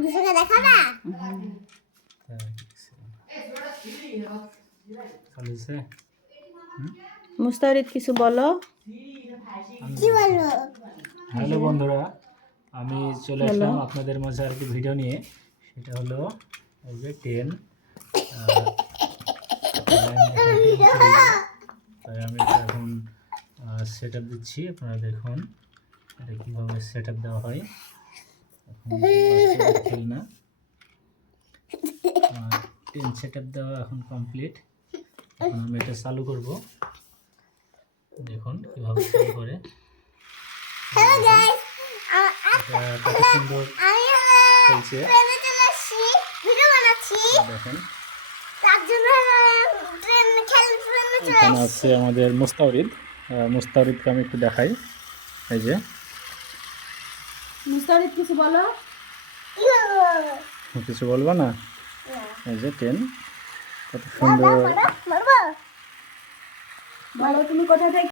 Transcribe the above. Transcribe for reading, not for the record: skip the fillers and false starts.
দুশোকে দেখাবা মুস্তারিদ কিছু বলো। কি বলবো? হ্যালো বন্ধুরা, আমি চলে আসলাম আপনাদের মাঝে আর কি ভিডিও নিয়ে। সেটা হলো এই যে 10 তাই আমি এটা এখন সেট আপ দিচ্ছি। আপনারা দেখুন এটা কীভাবে সেট আপ দেওয়া হয়। এখন খেল না 10 সেট আপ দেওয়া এখন কমপ্লিট। এখন আমি এটা চালু করব। দেখুন কীভাবে চালু করে। হ্যালো গাইস, এটা কত সুন্দর আমি চলছে ট্রেনে চলে আসছি, ভিডিও বানাচ্ছি। দেখেন। তার জন্য ট্রেন চলে এখানে আছে আমাদের মুস্তারিদ। মুস্তারিদকে আমি একটু দেখাই। এই যে মুস্তারিদ কিছু বলো। কি বলবো? কিছু বলবো না। এই যে 10 কত সুন্দর। মারবো বলো তুমি কোথা থেকে